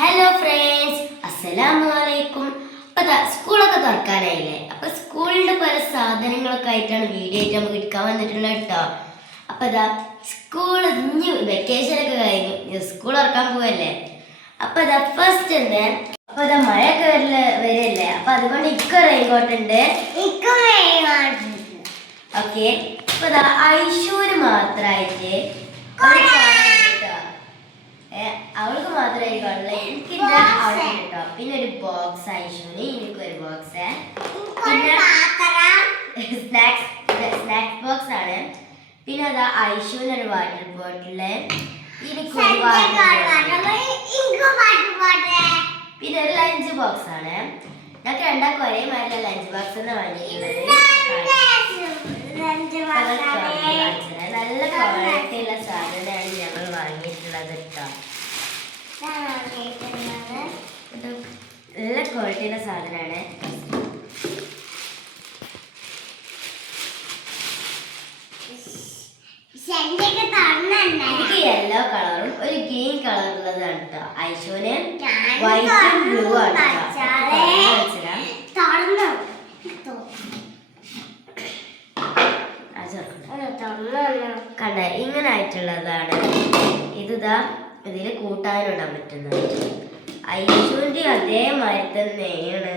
Hello friends, അസ്സലാമലൈക്കും. അപ്പോൾ സ്കൂളൊക്കെ തുറക്കാനായില്ലേ? അപ്പോൾ സ്കൂളിൻ്റെ പല സാധനങ്ങളൊക്കെ ആയിട്ടാണ് വീഡിയോ ആയിട്ട് നമുക്ക് എടുക്കാൻ വന്നിട്ടുള്ളത് കേട്ടോ. അപ്പോൾ സ്കൂൾ ഇനി വെക്കേഷനൊക്കെ കഴിഞ്ഞു, സ്കൂൾ തുറക്കാൻ പോവല്ലേ. അപ്പോൾ ഫസ്റ്റ് ഉണ്ട്. അപ്പോൾ മഴയൊക്കെ വരല്ലേ, അപ്പോൾ അതുകൊണ്ട് റെയിൻകോട്ട് ഉണ്ട്. ഓക്കെ. അപ്പോൾ ഐഷൂന് മാത്രമായിട്ട് അവൾക്ക് മാത്രമേ കാണുള്ളൂ. എനിക്ക് അവിടെ കേട്ടോ. പിന്നെ ഒരു ബോക്സ് ഐഷൂന്, എനിക്കൊരു ബോക്സ്, പിന്നെ സ്നാക്സ് ബോക്സ് ആണ്. പിന്നെ ഐഷൂന് ഒരു വാട്ടർ ബോട്ടില്, എനിക്കൊരു പിന്നെ ഒരു ലഞ്ച് ബോക്സ് ആണ്. ഞങ്ങൾക്ക് രണ്ടാൾക്കും ഒരേ മാതിരി ലഞ്ച് ബോക്സ് എന്ന് വാങ്ങിയിട്ടുള്ളത്. നല്ല ക്വാളിറ്റി ഉള്ള സാധനമാണ് ഞങ്ങൾ വാങ്ങിയിട്ടുള്ളത് കേട്ടോ. നല്ല ക്വാളിറ്റിയുള്ള സാധനമാണ്. എനിക്ക് യെല്ലോ കളറും ഒരു ഗ്രീൻ കളറുള്ളതാണ് കേട്ടോ. ഐഷോന് വൈറ്റും ബ്ലൂ ആണ്. കണ്ട ഇങ്ങനെ ആയിട്ടുള്ളതാണ്. ഇതിൽ കൂട്ടാനിടാൻ പറ്റുന്നത്. ഐഷുവിന്റെ അതേമാതിരി തന്നെയാണ്.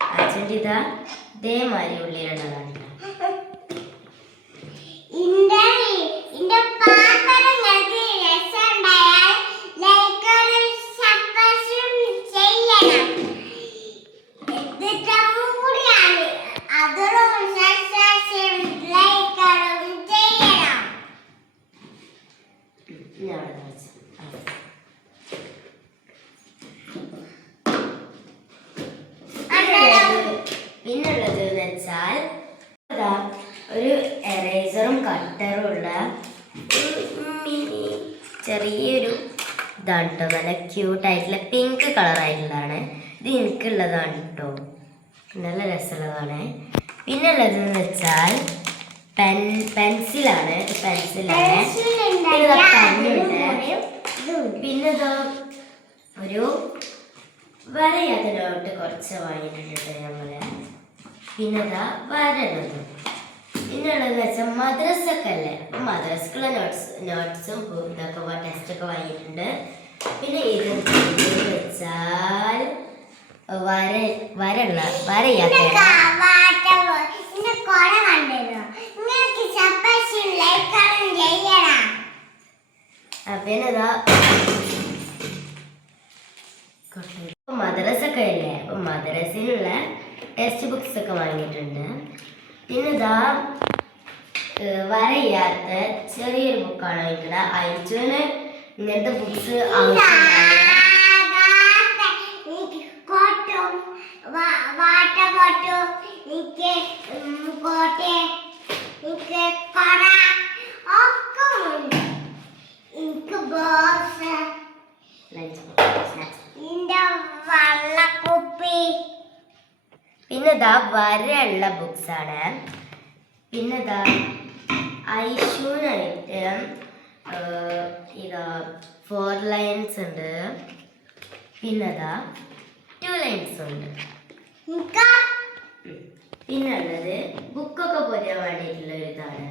അച്ഛൻ്റെ ഇതേമാതിരി ഉള്ളിലുള്ളതാണ്. പിന്നുള്ളത് എന്ന് വെച്ചാൽ ഒരു എറേസറും കട്ടറും ഉള്ള ചെറിയൊരു ഇതാണ് കേട്ടോ. നല്ല ക്യൂട്ടായിട്ടുള്ള പിങ്ക് കളറായിട്ടുള്ളതാണ്. ഇത് എനിക്കുള്ളതാണ് കേട്ടോ. നല്ല രസമുള്ളതാണ്. പിന്നെ ഉള്ളതെന്ന് വെച്ചാൽ പെൻസിലാണ്. പിന്നെ ഒരു വരയാത്ത നോട്ട് കുറച്ച് വാങ്ങിയിട്ടുണ്ട് ഞങ്ങള്. പിന്നെ വരള്ളത്. പിന്നുള്ളതെന്ന് വെച്ചാൽ മദ്രസൊക്കെ അല്ലേ, മദ്രസക്കുള്ള നോട്ട്സും ഇതൊക്കെ ടെസ്റ്റൊക്കെ വാങ്ങിയിട്ടുണ്ട്. പിന്നെ ഇത് വെച്ചാൽ വരയാത്ത പിന്നെ മദ്രസൊക്കെ അല്ലേ, അപ്പം മദ്രസയിലുള്ള ടെക്സ്റ്റ് ബുക്സ് ഒക്കെ വാങ്ങിയിട്ടുണ്ട്. പിന്നെ വരയാത്ത ചെറിയൊരു ബുക്കാണ് വാങ്ങിക്കുന്നത്. ഐഷുവിന് ഇങ്ങനത്തെ ബുക്സ് പിന്നെ വരയുള്ള ബുക്സാണ്. പിന്നെ ഐഷൂനായിട്ട് 4 ലൈൻസ് ഉണ്ട്. പിന്നെ 2 ലൈൻസ് ഉണ്ട്. പിന്നെ ഉള്ളത് ബുക്കൊക്കെ പൊതിയാൻ വേണ്ടിയിട്ടുള്ള ഒരു ഇതാണ്.